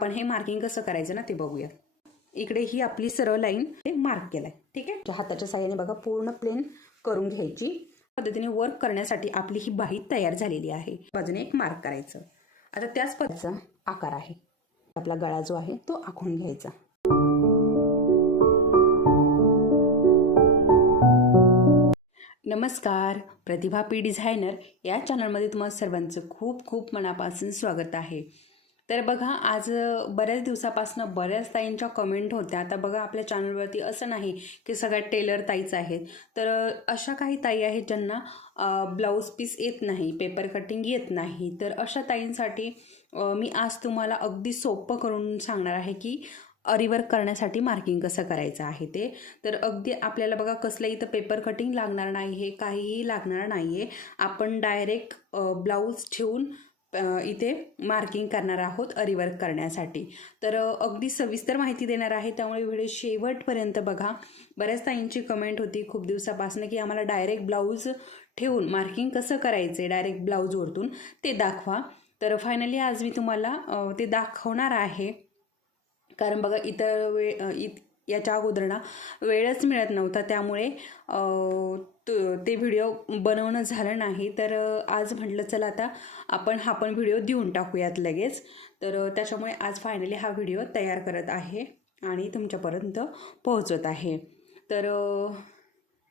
आपण हे मार्किंग कसं करायचं ना ते बघूया। इकडे ही आपली सरळ लाईन ते मार्क केलाय, ठीक आहे। हाताच्या साहाय्याने बघा पूर्ण प्लेन करून घ्यायची। पद्धतीने वर्क करण्यासाठी आपली ही बाही तयार झालेली आहे। बाजूने एक मार्क करायचं। आता त्याच पद्धतीचा आकार आहे, आपला गळा जो आहे तो आखून घ्यायचा। नमस्कार, प्रतिभा पी डिझायनर या चॅनलमध्ये तुम्हाला सर्वांचं खूप खूप मनापासून स्वागत आहे। तर बघा, आज बऱ्याच दिवसापासून बऱ्याच ताईंच्या कमेंट होत्या। आता बघा, आपल्या चॅनलवरती असं नाही की सगळ्या टेलर ताईच आहेत, तर अशा काही ताई आहेत ज्यांना ब्लाऊज पीस येत नाही, पेपर कटिंग येत नाही। तर अशा ताईंसाठी मी आज तुम्हाला अगदी सोपं करून सांगणार आहे की आरीवर्क करण्यासाठी मार्किंग कसं करायचं आहे ते। तर अगदी आपल्याला बघा कसलं इथं पेपर कटिंग लागणार नाही आहे, काहीही लागणार नाही आहे। आपण डायरेक्ट ब्लाऊज ठेवून इथे मार्किंग करणार आहोत आरीवर्क करण्यासाठी। तर अगदी सविस्तर माहिती देणार आहे, त्यामुळे व्हिडिओ शेवटपर्यंत बघा। बऱ्याच ताईंची कमेंट होती खूप दिवसापासून की आम्हाला डायरेक्ट ब्लाऊज ठेवून मार्किंग कसं करायचं, डायरेक्ट ब्लाऊजवरतून ते दाखवा। तर फायनली आज मी तुम्हाला ते दाखवणार आहे, कारण बघा इतर याच्या अगोदर ना वेळच मिळत नव्हता, त्यामुळे ते व्हिडिओ बनवणं झालं नाही। तर आज म्हटलं चला आता आपण हा पण व्हिडिओ देऊन टाकूयात लगेच। तर त्याच्यामुळे आज फायनली हा व्हिडिओ तयार करत आहे आणि तुमच्यापर्यंत पोहोचवत आहे। तर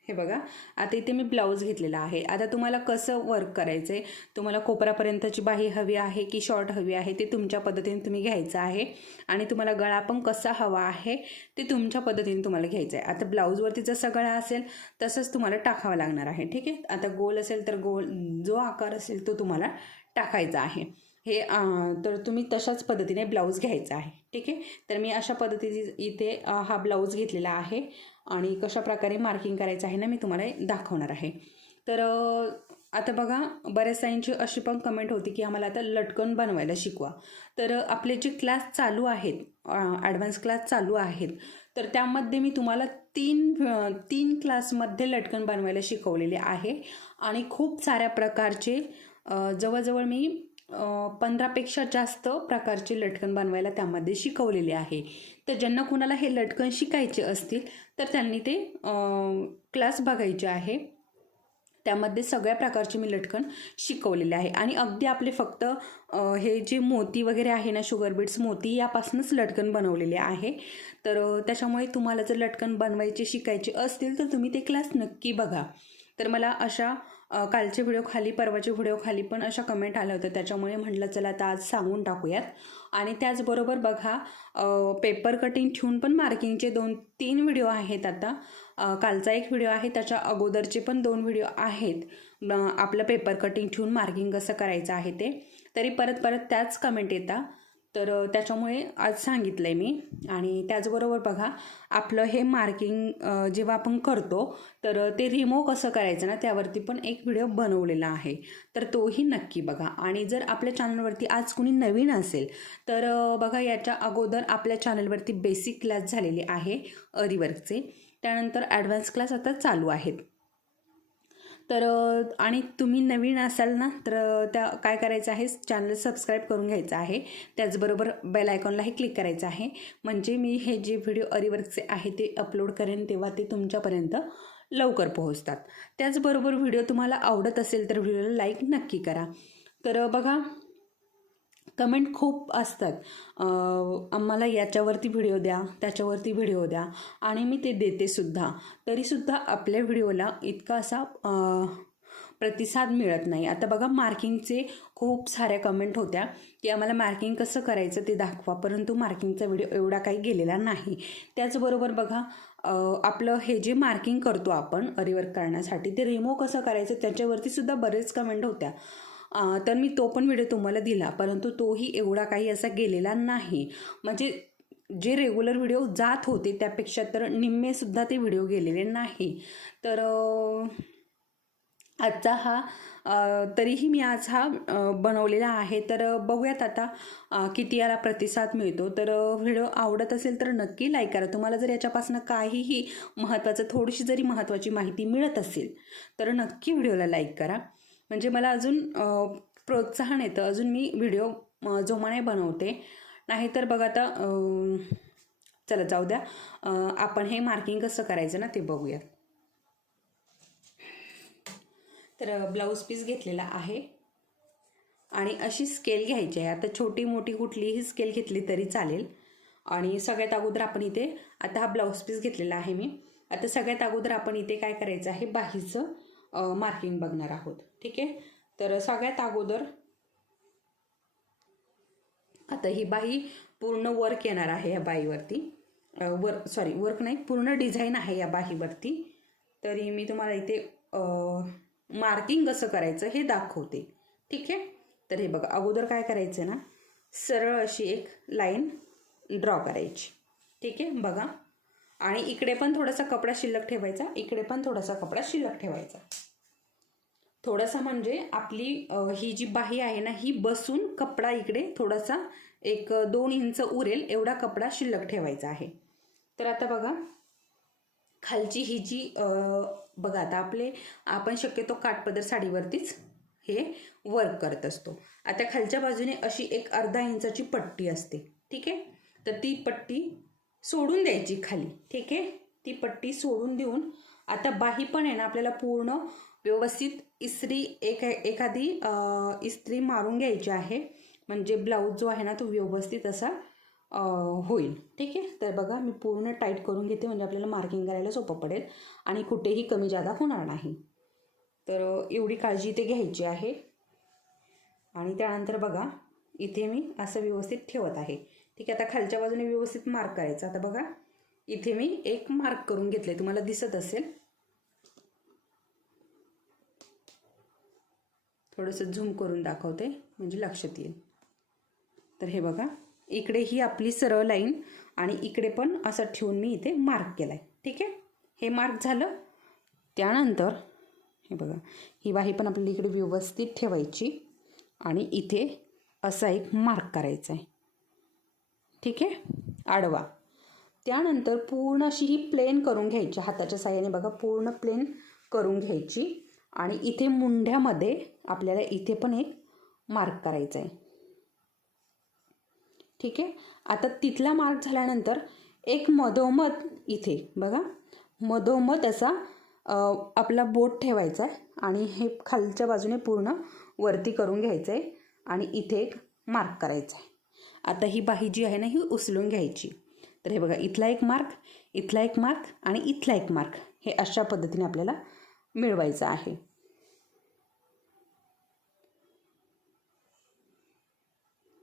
हे बघा, आता इथे मी ब्लाऊज घेतलेला आहे। आता तुम्हाला कसं वर्क करायचं आहे, तुम्हाला कोपरापर्यंतची बाही हवी आहे की शॉर्ट हवी आहे, ते तुमच्या पद्धतीने तुम्ही घ्यायचं आहे। आणि तुम्हाला गळा पण कसा हवा आहे ते तुमच्या पद्धतीने तुम्हाला घ्यायचं आहे। आता ब्लाऊजवरती जसा गळा असेल तसंच तुम्हाला टाकावा लागणार आहे, ठीक आहे। आता गोल असेल तर गोल जो आकार असेल तो तुम्हाला टाकायचा आहे। हे तर तुम्ही तशाच पद्धतीने ब्लाऊज घ्यायचा आहे, ठीक आहे। तर मी अशा पद्धतीने इथे हा ब्लाऊज घेतलेला आहे आणि कशा प्रकारे मार्किंग करायचं आहे ना मी तुम्हाला दाखवणार आहे। तर आता बघा, बऱ्याच ताईंची अशी पण कमेंट होती की आम्हाला आता लटकन बनवायला शिकवा। तर आपले जे क्लास चालू आहेत, ॲडव्हान्स क्लास चालू आहेत, तर त्यामध्ये मी तुम्हाला तीन क्लासमध्ये लटकन बनवायला शिकवलेले आहे आणि खूप साऱ्या प्रकारचे जवळजवळ मी 15पेक्षा जास्त प्रकारचे लटकन बनवायला त्यामध्ये शिकवलेले आहे। तर ज्यांना कुणाला हे लटकन शिकायचे असतील तर त्यांनी ते क्लास बघायचे आहे। त्यामध्ये सगळ्या प्रकारचे मी लटकन शिकवलेले आहे आणि अगदी आपले फक्त हे जे मोती वगैरे आहे ना, शुगर बीड्स मोती, यापासूनच लटकन बनवलेले आहे। तर त्याच्यामुळे तुम्हाला जर लटकन बनवायचे शिकायचे असतील तर तुम्ही ते क्लास नक्की बघा। तर मला अशा कालचे व्हिडिओ खाली, परवाचे व्हिडिओ खाली पण अशा कमेंट आल्या होत्या, त्याच्यामुळे म्हटलं चला आता आज सांगून टाकूयात। आणि त्याचबरोबर बघा, पेपर कटिंग ठेवून पण मार्किंगचे 2-3 व्हिडिओ आहेत। आता कालचा एक व्हिडिओ आहे, त्याच्या अगोदरचे पण 2 व्हिडिओ आहेत आपलं पेपर कटिंग ठेवून मार्किंग कसं करायचं आहे ते। तरी परत त्याच कमेंट येतात, तर त्याच्यामुळे आज सांगितलं आहे मी। आणि त्याचबरोबर बघा, आपलं हे मार्किंग जेव्हा आपण करतो तर ते रिमूव्ह कसं करायचं ना त्यावरती पण एक व्हिडिओ बनवलेला आहे, तर तोही नक्की बघा। आणि जर आपल्या चॅनलवरती आज कुणी नवीन असेल तर बघा, याच्या अगोदर आपल्या चॅनलवरती बेसिक क्लास झालेले आहे आरीवर्कचे, त्यानंतर ॲडव्हान्स क्लास आता चालू आहेत। तर आणि तुम्ही नवीन असाल ना तर काय करायचं आहे, चॅनल सबस्क्राईब करून घ्यायचं आहे। त्याचबरोबर बेल आयकॉनलाही क्लिक करायचं आहे, म्हणजे मी हे जे व्हिडिओ आरीवर्कचे आहे ते अपलोड करेन तेव्हा ते तुमच्यापर्यंत लवकर पोहोचतात। त्याचबरोबर व्हिडिओ तुम्हाला आवडत असेल तर व्हिडिओला लाईक नक्की करा। तर बघा, कमेंट खूप असतात, आम्हाला याच्यावरती व्हिडिओ द्या, त्याच्यावरती व्हिडिओ द्या, आणि मी ते देते सुद्धा। तरीसुद्धा आपल्या व्हिडिओला इतका असा प्रतिसाद मिळत नाही। आता बघा, मार्किंगचे खूप साऱ्या कमेंट होत्या की आम्हाला मार्किंग कसं करायचं ते दाखवा, परंतु मार्किंगचा व्हिडिओ एवढा काही गेलेला नाही। त्याचबरोबर बघा, आपलं हे जे मार्किंग करतो आपण आरीवर्क करण्यासाठी ते रिमूव्ह कसं करायचं त्याच्यावरती सुद्धा बरेच कमेंट होत्या। तर मी तो पण व्हिडिओ तुम्हाला दिला, परंतु तोही एवढा काही असा गेलेला नाही। म्हणजे जे रेग्युलर व्हिडिओ जात होते त्यापेक्षा तर निम्मेसुद्धा ते व्हिडिओ गेलेले नाही। तर आजचा हा तरीही मी आज हा बनवलेला आहे। तर बघूयात आता किती याला प्रतिसाद मिळतो। तर व्हिडिओ आवडत असेल तर नक्की लाईक करा। तुम्हाला जर याच्यापासून काहीही महत्त्वाचं, थोडीशी जरी महत्त्वाची माहिती मिळत असेल तर नक्की व्हिडिओला लाईक करा, म्हणजे मला अजून प्रोत्साहन येतं, अजून मी व्हिडिओ जोमाने बनवते। नाहीतर बघा आता चला जाऊ द्या, आपण हे मार्किंग कसं करायचं ना ते बघूया. तर ब्लाऊज पीस घेतलेला आहे आणि अशी स्केल घ्यायची आहे. आता छोटी मोठी कुठलीही स्केल घेतली तरी चालेल. आणि सगळ्यात अगोदर आपण इथे आता हा ब्लाऊज पीस घेतलेला आहे मी. आता सगळ्यात अगोदर आपण इथे काय करायचं आहे, बाहीचं मार्किंग बघणार आहोत. ठीक आहे. तर सगळ्यात अगोदर आता ही बाही पूर्ण वर्क येणार आहे या बाहीवरती. वर्क नाही, पूर्ण डिझाईन आहे या बाहीवरती. तरी मी तुम्हाला इथे मार्किंग कसं करायचं हे दाखवते. ठीक आहे. तर हे बघा, अगोदर काय करायचं ना, सरळ अशी एक लाईन ड्रॉ करायची. ठीक आहे. बघा, आणि इकडे पण थोडासा कपडा शिल्लक ठेवायचा, इकडे पण थोडासा कपडा शिल्लक ठेवायचा. थोडासा म्हणजे आपली ही जी बाही आहे ना, ही बसून कपडा इकडे थोडासा 1-2 इंच उरेल एवढा कपडा शिल्लक ठेवायचा आहे. तर आता बघा, खालची ही जी बघा, आता आपण शक्यतो काठपदर साडीवरतीच हे वर्क करत असतो. आता खालच्या बाजूने अशी एक अर्धा इंचाची पट्टी असते. ठीक आहे. तर ती पट्टी सोडून द्यायची खाली. ठीक आहे. ती पट्टी सोडून देऊन आता बाही पण आहे ना आपल्याला पूर्ण व्यवस्थित एखादी इस्त्री मारून घ्यायची आहे, म्हणजे ब्लाऊज जो आहे ना तो व्यवस्थित असा होईल. ठीक आहे. तर बघा, मी पूर्ण टाईट करून घेते म्हणजे आपल्याला मार्किंग करायला सोपं पडेल आणि कुठेही कमी जादा होणार नाही. तर एवढी काळजी इथे घ्यायची आहे. आणि त्यानंतर बघा, इथे मी असं व्यवस्थित ठेवत आहे. ठीक आहे. आता खालच्या बाजूने व्यवस्थित मार्क करायचा. आता बघा, इथे मी एक मार्क करून घेतले, तुम्हाला दिसत असेल. थोडंसं झूम करून दाखवते म्हणजे लक्षात येईल. तर हे बघा, इकडे ही आपली सरळ लाईन आणि इकडे पण असं ठेवून मी इथे मार्क केला आहे. ठीक आहे. हे मार्क झालं. त्यानंतर हे बघा, ही बाही पण आपल्याला इकडे व्यवस्थित ठेवायची आणि इथे असा एक मार्क करायचा आहे. ठीक आहे, आडवा. त्यानंतर पूर्ण अशी ही प्लेन करून घ्यायची हाताच्या साहाय्याने. बघा, पूर्ण प्लेन करून घ्यायची आणि इथे मुंढ्यामध्ये आपल्याला इथे पण एक मार्क करायचा आहे. ठीक आहे. आता तिथला मार्क झाल्यानंतर एक मधोमध इथे बघा, मधोमध असा आपला बोट ठेवायचा आहे आणि हे खालच्या बाजूने पूर्ण वरती करून घ्यायचं आहे आणि इथे एक मार्क करायचा आहे. आता ही बाही जी आहे ना ही उचलून घ्यायची. तर हे बघा, इथला एक मार्क, इथला एक मार्क आणि इथला एक मार्क, हे अशा पद्धतीने आपल्याला मिळवायचं आहे.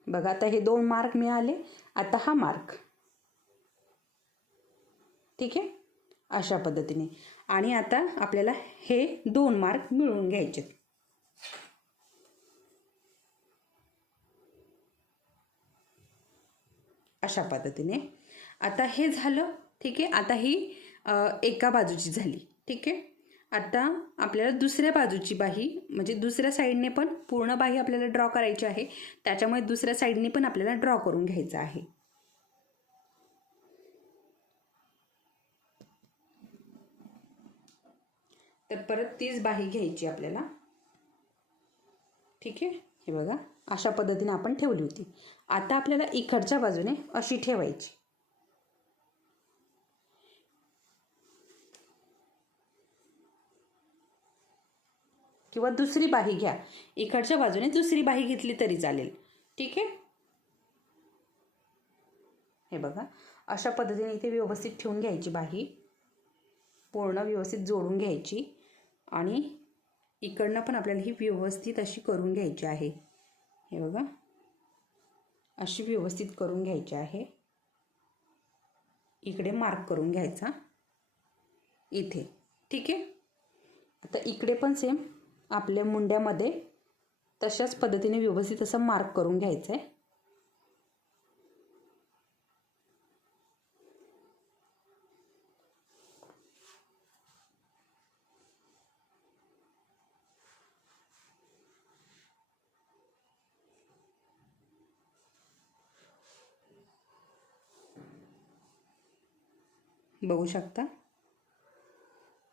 बघा, आता हे 2 मार्क मिळाले. आता हा मार्क. ठीक आहे, अशा पद्धतीने. आणि आता आपल्याला हे 2 मार्क मिळवून घ्यायचे अशा पद्धतीने. आता हे झालं. ठीक आहे. आता ही एका बाजूची झाली. ठीक आहे. आता आपल्याला दुसऱ्या बाजूची बाही म्हणजे दुसऱ्या साईडने पण पूर्ण बाही आपल्याला ड्रॉ करायची आहे. त्याच्यामुळे दुसऱ्या साईडने पण आपल्याला ड्रॉ करून घ्यायचं आहे. तर परत तीच बाही घ्यायची आपल्याला. ठीक आहे. हे बघा, अशा पद्धतीने आपण ठेवली होती. आता आपल्याला इकडच्या बाजूने अशी ठेवायची. किंवा दुसरी बाही घ्या, इकडच्या बाजूने दुसरी बाही घेतली तरी चालेल. ठीक आहे. हे बघा, अशा पद्धतीने इथे व्यवस्थित ठेवून घ्यायची बाही, पूर्ण व्यवस्थित जोडून घ्यायची आणि इकडनं पण आपल्याला ही व्यवस्थित अशी करून घ्यायची आहे. हे बघा, अशी व्यवस्थित करून घ्यायची आहे. इकडे मार्क करून घ्यायचा इथे. ठीक आहे. आता इकडे पण सेम आपल्या मुंड्यामध्ये तशाच पद्धतीने व्यवस्थित असं मार्क करून घ्यायचं आहे. बघू शकता.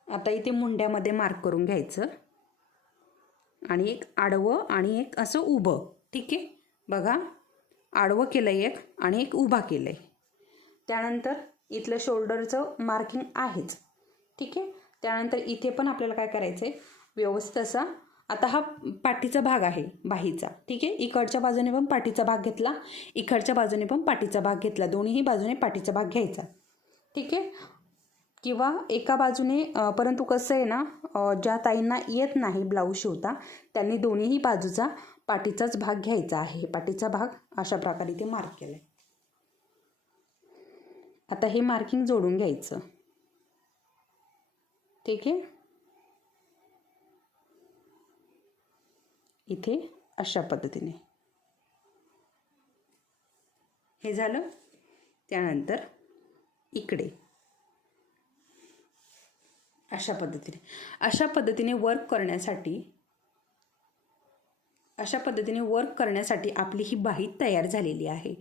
आता इथे मुंड्यामध्ये मार्क करून घ्यायचं आणि एक आडवं आणि एक असं उभं. ठीक आहे. बघा, आडवं केलं आहे एक आणि एक उभा केलं आहे. त्यानंतर इथलं शोल्डरचं मार्किंग आहेच. ठीक आहे. त्यानंतर इथे पण आपल्याला काय करायचं आहे, व्यवस्थित असा, आता हा पाठीचा भाग आहे बाहीचा. ठीक आहे. इकडच्या बाजूने पण पाठीचा भाग घेतला, इकडच्या बाजूने पण पाठीचा भाग घेतला, दोन्ही बाजूने पाठीचा भाग घ्यायचा. ठीक आहे. किंवा एका बाजूने, परंतु कसं आहे ना, ज्या ताईंना येत नाही ब्लाऊज शिवता त्यांनी दोन्हीही बाजूचा पाठीचाच भाग घ्यायचा आहे. पाठीचा भाग अशा प्रकारे इथे मार्क केला आहे. आता हे मार्किंग जोडून घ्यायचं. ठीक आहे. इथे अशा पद्धतीने हे झालं. त्यानंतर इकडे अशा पद्धतीने वर्क करण्यासाठी आपली ही बाही तयार झालेली आहे.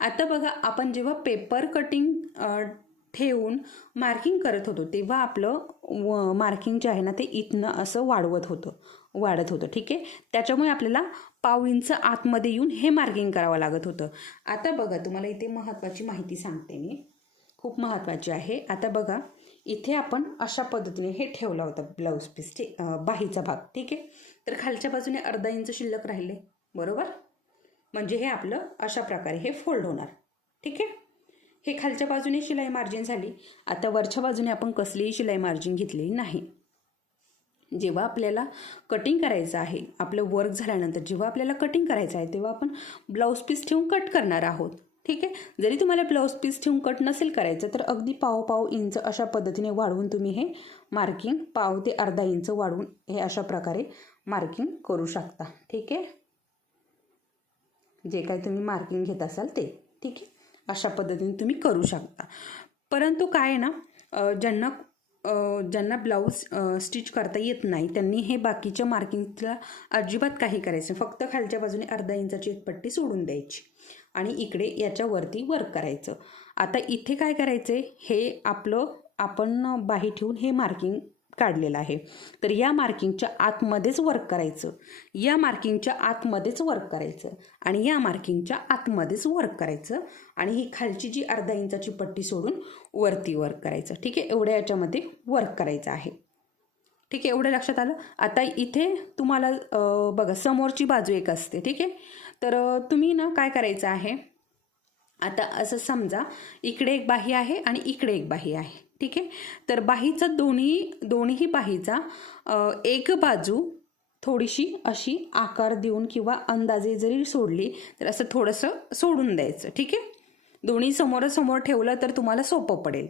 आता बघा, आपण जेव्हा पेपर कटिंग ठेवून मार्किंग करत होतो तेव्हा आपलं मार्किंग जे आहे ना ते इथनं असं वाढत होतं. ठीक आहे. त्याच्यामुळे आपल्याला पाव इंच आतमध्ये येऊन हे मार्किंग करावं लागत होतं. आता बघा, तुम्हाला इथे महत्त्वाची माहिती सांगते मी, खूप महत्त्वाची आहे. आता बघा, इथे आपण अशा पद्धतीने हे ठेवला होता ब्लाऊज पीस, बाहीचा भाग. ठीक आहे. तर खालच्या बाजूने अर्धा इंच शिल्लक राहिले, बरोबर. म्हणजे हे आपलं अशा प्रकारे हे फोल्ड होणार. ठीक आहे. हे खालच्या बाजूने शिलाई मार्जिन झाली. आता वरच्या बाजूने आपण कसलीही शिलाई मार्जिन घेतलेली नाही. जेव्हा आपल्याला कटिंग करायचं आहे, आपलं वर्क झाल्यानंतर जेव्हा आपल्याला कटिंग करायचं आहे तेव्हा आपण ब्लाऊज पीस ठेवून कट करणार आहोत. ठीक आहे. जरी तुम्हाला ब्लाऊज पीस ठेवून कट नसेल करायचं तर अगदी पाव इंच अशा पद्धतीने वाढवून तुम्ही हे मार्किंग, पाव ते अर्धा इंच वाढवून हे अशा प्रकारे मार्किंग करू शकता. ठीक आहे. जे काही तुम्ही मार्किंग घेत असाल ते. ठीक आहे. अशा पद्धतीने तुम्ही करू शकता. परंतु काय आहे ना, ज्यांना ब्लाऊज स्टिच करता येत नाही त्यांनी हे बाकीच्या मार्किंगला अजिबात काही करायचं, फक्त खालच्या बाजूने अर्धा इंचाची एक पट्टी सोडून द्यायची आणि इकडे याच्यावरती वर्क करायचं. आता इथे काय करायचं आहे, हे आपण बाही ठेवून हे मार्किंग काढलेलं आहे. तर या मार्किंगच्या आतमध्येच वर्क करायचं, या मार्किंगच्या आतमध्येच वर्क करायचं आणि या मार्किंगच्या आतमध्येच वर्क करायचं आणि ही खालची जी अर्धा इंचाची पट्टी सोडून वरती वर्क करायचं. ठीक आहे. एवढ्या याच्यामध्ये वर्क करायचं आहे. ठीक आहे. एवढं लक्षात आलं. आता इथे तुम्हाला बघा, समोरची बाजू एक असते. ठीक आहे. तर तुम्ही ना काय करायचं आहे, आता असं समजा इकडे एक बाही आहे आणि इकडे एक बाही आहे. ठीक आहे. तर बाहीचा दोन्ही बाहीचा एक बाजू थोडीशी अशी आकार देऊन किंवा अंदाजे जरी सोडली तर असं थोडंसं सोडून द्यायचं. ठीक आहे. दोन्ही समोरासमोर ठेवलं तर तुम्हाला सोपं पडेल.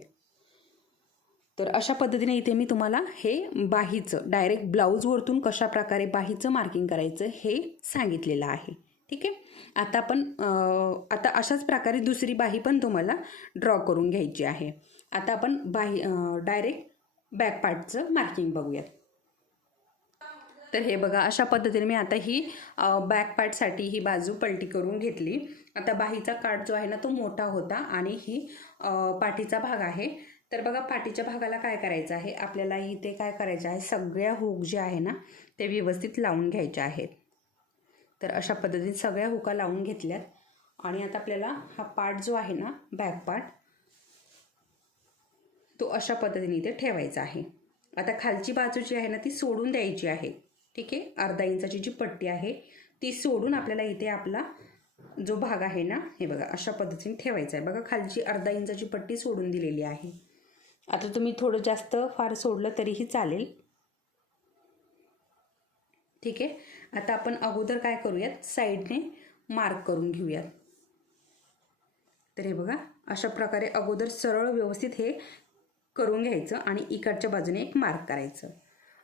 तर अशा पद्धतीने इथे मी तुम्हाला हे बाहीचं डायरेक्ट ब्लाऊजवरतून कशा प्रकारे बाहीचं मार्किंग करायचं हे सांगितलेलं आहे. ठीक आहे. आता अशाच प्रकारे दुसरी बाही पण तुम्हाला ड्रॉ करून घ्यायची आहे. आता आपण डायरेक्ट बॅक पार्टचं मार्किंग बघूयात. तर हे बघा, अशा पद्धतीने मी आता ही बॅक पार्टसाठी ही बाजू पलटी करून घेतली. आता बाहीचा काठ जो आहे ना तो मोठा होता आणि ही पाठीचा भाग आहे. तर बघा, पाठीच्या भागाला काय करायचं आहे, आपल्याला इथे काय करायचं आहे, सगळ्या हुक जे आहे ना ते व्यवस्थित लावून घ्यायचे आहेत. तर अशा पद्धतीने सगळ्या हुका लावून घेतल्यात आणि आता आपल्याला हा पार्ट जो आहे ना, बॅक पार्ट, तो अशा पद्धतीने इथे ठेवायचा आहे. आता खालची बाजू जी आहे ना ती सोडून द्यायची आहे. ठीक आहे. अर्धा इंचाची जी पट्टी आहे ती सोडून आपल्याला इथे आपला जो भाग आहे ना, हे बघा अशा पद्धतीने ठेवायचा आहे. बघा, खालची अर्धा इंचाची पट्टी सोडून दिलेली आहे. आता तुम्ही थोडं जास्त फार सोडलं तरीही चालेल. ठीक आहे. आता आपण अगोदर काय करूयात, साईडने मार्क करून घेऊयात. तर हे बघा, अशा प्रकारे अगोदर सरळ व्यवस्थित हे करून घ्यायचं आणि इकडच्या बाजूने एक मार्क करायचं.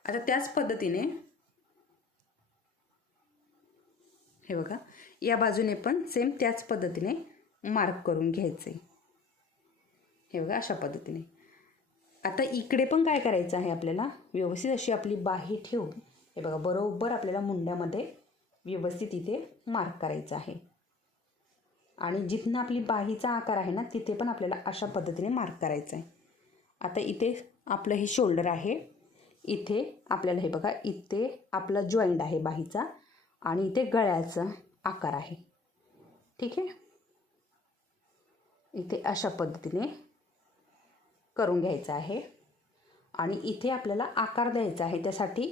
आता त्याच पद्धतीने हे बघा, या बाजूने पण सेम त्याच पद्धतीने मार्क करून घ्यायचं. हे बघा, अशा पद्धतीने. आता इकडे पण काय करायचं आहे, आपल्याला व्यवस्थित अशी आपली बाही ठेवून हे बघा बरोबर आपल्याला मुंड्यामध्ये व्यवस्थित इथे मार्क करायचं आहे आणि जिथनं आपली बाहीचा आकार आहे ना तिथे पण आपल्याला अशा पद्धतीने मार्क करायचं आहे. आता इथे आपलं हे शोल्डर आहे, इथे आपल्याला हे बघा इथे आपला जॉईंट आहे बाहीचा आणि इथे गळ्याचा आकार आहे. ठीक आहे. इथे अशा पद्धतीने करून घ्यायचं आहे. आणि इथे आपल्याला आकार द्यायचा आहे, त्यासाठी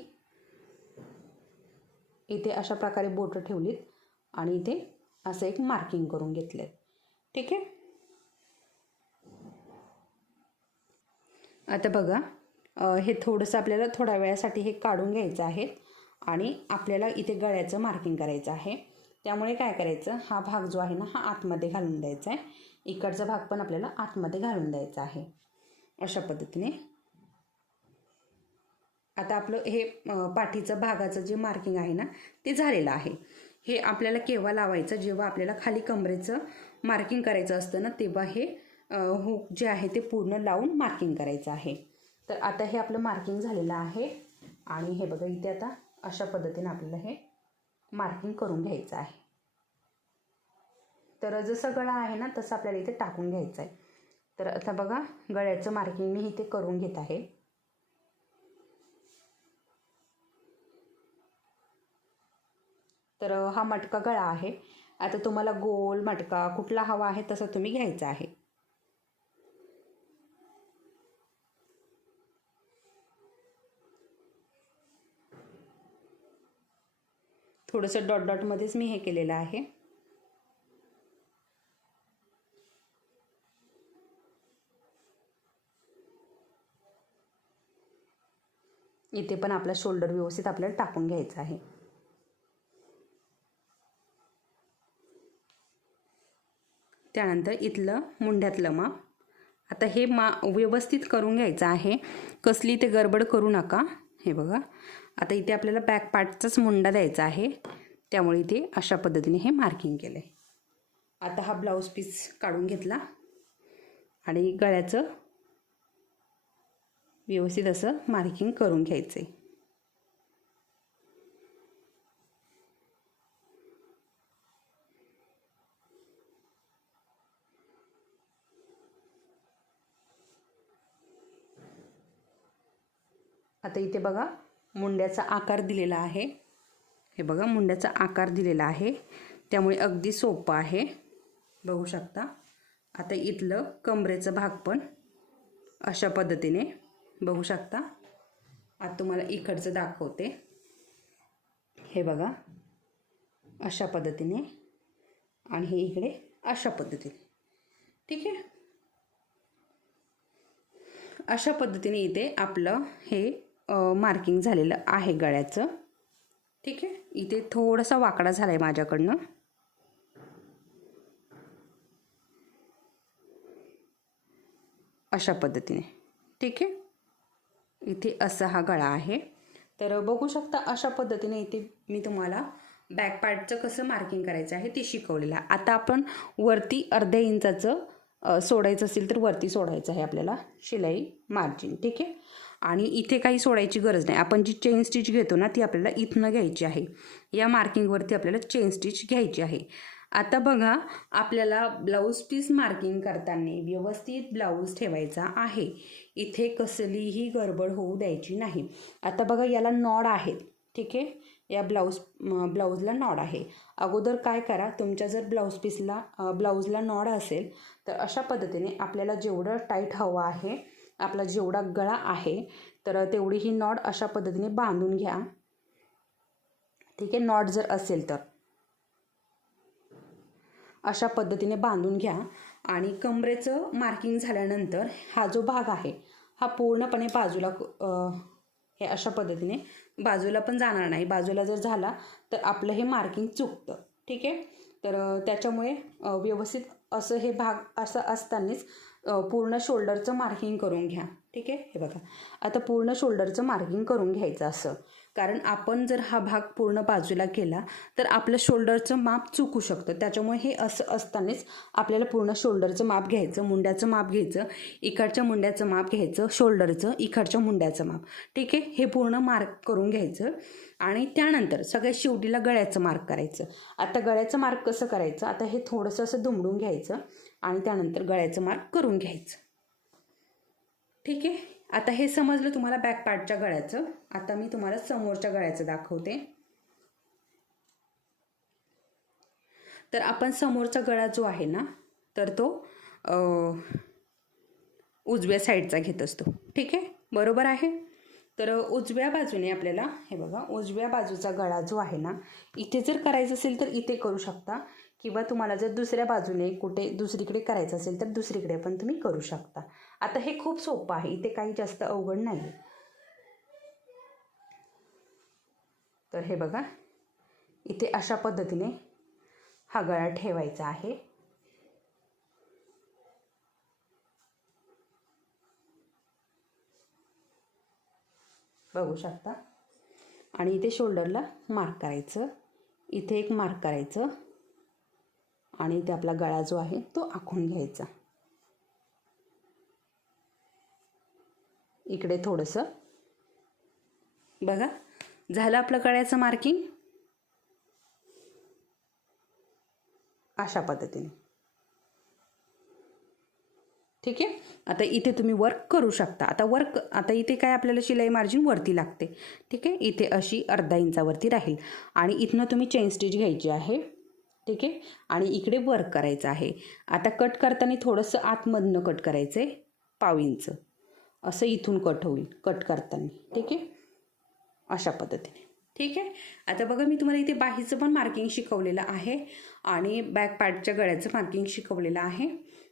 इथे अशा प्रकारे बोटं ठेवलीत आणि इथे असं एक मार्किंग करून घेतलं. ठीक आहे. आता बघा, हे थोडंसं आपल्याला थोड्या वेळासाठी हे काढून घ्यायचं आहे आणि आपल्याला इथे गळ्याचं मार्किंग करायचं आहे. त्यामुळे काय करायचं, हा भाग जो आहे ना हा आतमध्ये घालून द्यायचा आहे. इकडचा भाग पण आपल्याला आतमध्ये घालून द्यायचा आहे अशा पद्धतीने. आता आपलं हे पाठीचं भागाचं जे मार्किंग आहे ना ते झालेलं आहे. हे आपल्याला केव्हा लावायचं, जेव्हा आपल्याला खाली कमरेचं मार्किंग करायचं असतं ना तेव्हा हे हुक जे आहे ते पूर्ण लावून मार्किंग करायचं आहे. तर आता हे आपलं मार्किंग झालेलं आहे आणि हे बघा इथे आता अशा पद्धतीने आपल्याला हे मार्किंग करून घ्यायचं आहे. तर जसं गळा आहे ना तसं आपल्याला इथे टाकून घ्यायचं आहे. तर आता बघा गळ्याचं मार्किंग मी इथे करून घेत आहे. तर हा मटका गळा आहे. आता तुम्हाला गोल मटका कुठला हवा आहे तसं तुम्ही घ्यायचा आहे. थोडंसं डॉट डॉटमध्येच मी हे केलेलं आहे. इथे पण आपला शोल्डर व्यवस्थित आपल्याला टाकून घ्यायचा आहे. त्यानंतर इथलं मुंड्यातलं माप आता हे व्यवस्थित करून घ्यायचं आहे. कसली ते गडबड करू नका. हे बघा आता इथे आपल्याला बॅक पार्टचाच मुंडा द्यायचा आहे, त्यामुळे इथे अशा पद्धतीने हे मार्किंग केलं आहे. आता हा ब्लाऊज पीस काढून घेतला आणि गळ्याचं व्यवस्थित असं मार्किंग करून घ्यायचं आहे. आता इथे बघा मुंड्याचा आकार दिलेला आहे. हे बघा मुंड्याचा आकार दिलेला आहे, त्यामुळे अगदी सोपं आहे. बघू शकता. आता इथलं कमरेचं भाग पण अशा पद्धतीने बघू शकता. आता तुम्हाला इकडचं दाखवते. हे बघा अशा पद्धतीने आणि हे इकडे अशा पद्धतीने. ठीक आहे. अशा पद्धतीने इथे आपलं हे मार्किंग झालेलं आहे गळ्याचं. ठीक आहे. इथे थोडासा वाकडा झाला आहे माझ्याकडनं. अशा पद्धतीने. ठीक आहे. इथे असा हा गळा आहे. तर बघू शकता अशा पद्धतीने इथे मी तुम्हाला बॅक पार्टचं कसं मार्किंग करायचं आहे ते शिकवलेलं आहे. आता आपण वरती अर्ध्या इंचाचं सोडायचं असेल तर वरती सोडायचं आहे आपल्याला शिलाई मार्जिन. ठीक आहे. आणि इथे काही सोडायची गरज नाही. आपण जी चेन स्टिच घेतो ना ती आपल्याला इथनं घ्यायची आहे. या मार्किंगवरती आपल्याला चेन स्टिच घ्यायची आहे. आता बघा आपल्याला ब्लाऊज पीस मार्किंग करताना व्यवस्थित ब्लाऊज ठेवायचा आहे. इथे कसलीही गडबड होऊ द्यायची नाही. आता बघा याला नॉड आहेत. ठीक आहे. या ब्लाऊजला नॉड आहे. अगोदर काय करा, तुमच्या जर ब्लाऊजला नॉड असेल तर अशा पद्धतीने आपल्याला जेवढं टाईट हवं आहे, आपला जेवढा गळा आहे तर तेवढी ही नॉड अशा पद्धतीने बांधून घ्या. ठीक आहे. नॉड जर असेल तर अशा पद्धतीने बांधून घ्या. आणि कमरेचं मार्किंग झाल्यानंतर हा जो भाग आहे हा पूर्णपणे बाजूला हे अशा पद्धतीने बाजूला पण जाणार नाही. बाजूला जर झाला तर आपलं हे मार्किंग चुकतं. ठीक आहे. तर त्याच्यामुळे व्यवस्थित असं हे भाग असं असतानाच पूर्ण शोल्डरचं मार्किंग करून घ्या. ठीक आहे. हे बघा आता पूर्ण शोल्डरचं मार्किंग करून घ्यायचं असं, कारण आपण जर हा भाग पूर्ण बाजूला केला तर आपलं शोल्डरचं माप चुकू शकतं. त्याच्यामुळे हे असं असतानाच आपल्याला पूर्ण शोल्डरचं माप घ्यायचं, मुंड्याचं माप घ्यायचं, इकडच्या मुंड्याचं माप घ्यायचं, शोल्डरचं, इकडच्या मुंड्याचं माप. ठीक आहे. हे पूर्ण मार्क करून घ्यायचं आणि त्यानंतर सगळ्यात शेवटीला गळ्याचं मार्क करायचं. आता गळ्याचं मार्क कसं करायचं, आता हे थोडंसं असं दुमडून घ्यायचं आणि त्यानंतर गळ्याचं मार्क करून घ्यायचं. ठीक आहे. आता हे समजलं तुम्हाला बॅक पार्टच्या गळ्याचं. आता मी तुम्हाला समोरच्या गळ्याचं दाखवते. तर आपण समोरचा गळा जो आहे ना तर तो उजव्या साईडचा घेत असतो. ठीक आहे, बरोबर आहे. तर उजव्या बाजूने आपल्याला हे बघा, उजव्या बाजूचा गळा जो आहे ना, इथे जर करायचं असेल तर इथे करू शकता, किंवा तुम्हाला जर दुसऱ्या बाजूने कुठे दुसरीकडे करायचं असेल तर दुसरीकडे पण तुम्ही करू शकता. आता हे खूप सोपं आहे, इथे काही जास्त अवघड नाही. तर हे बघा, इथे अशा पद्धतीने हा गळा ठेवायचा आहे. बघू शकता. आणि इथे शोल्डरला मार्क करायचं, इथे एक मार्क करायचं, आणि इथे आपला गळा जो आहे तो आखून घ्यायचा. इकडे थोडंसं बघा, झालं आपलं गळ्याचं मार्किंग अशा पद्धतीने. ठीक आहे. आता इथे तुम्ही वर्क करू शकता. आता इथे काय आपल्याला शिलाई मार्जिन वरती लागते. ठीक आहे, इथे अशी अर्धा इंचावरती राहील, आणि इथनं तुम्ही चेन स्टिच घ्यायची आहे. ठीक आहे, आणि इकडे वर्क करायचं आहे. आता कट करताना थोडंसं आतमधनं कट करायचं आहे, पाव इंच असं इथून कट होईल कट करताना. ठीक आहे, अशा पद्धतीने. ठीक आहे. आता बघा, मी तुम्हाला इथे बाहीचं पण मार्किंग शिकवलेलं आहे, आणि बॅक पार्टच्या गळ्याचं मार्किंग शिकवलेलं आहे,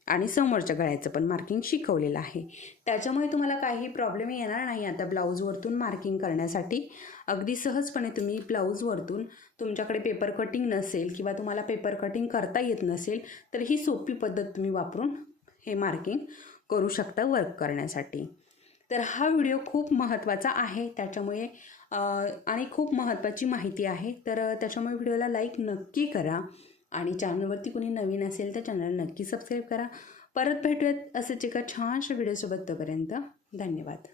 आणि समोरच्या गळ्याचं पण मार्किंग शिकवलेलं आहे. त्याच्यामुळे तुम्हाला काही प्रॉब्लेम येणार नाही. आता ब्लाऊजवरतून मार्किंग करण्यासाठी अगदी सहजपणे तुम्ही ब्लाऊजवरतून, तुमच्याकडे पेपर कटिंग नसेल किंवा तुम्हाला पेपर कटिंग करता येत नसेल तर ही सोपी पद्धत तुम्ही वापरून हे मार्किंग करू शकता वर्क करण्यासाठी. तर हा व्हिडिओ खूप महत्त्वाचा आहे, त्याच्यामुळे आणि खूप महत्त्वाची माहिती आहे. तर त्याच्यामुळे व्हिडिओला लाईक नक्की करा, आणि चॅनलवरती कोणी नवीन असेल तर चॅनल नक्की सबस्क्राईब करा. परत भेटूयात असेच एका छानशा व्हिडिओसोबत. तोपर्यंत धन्यवाद.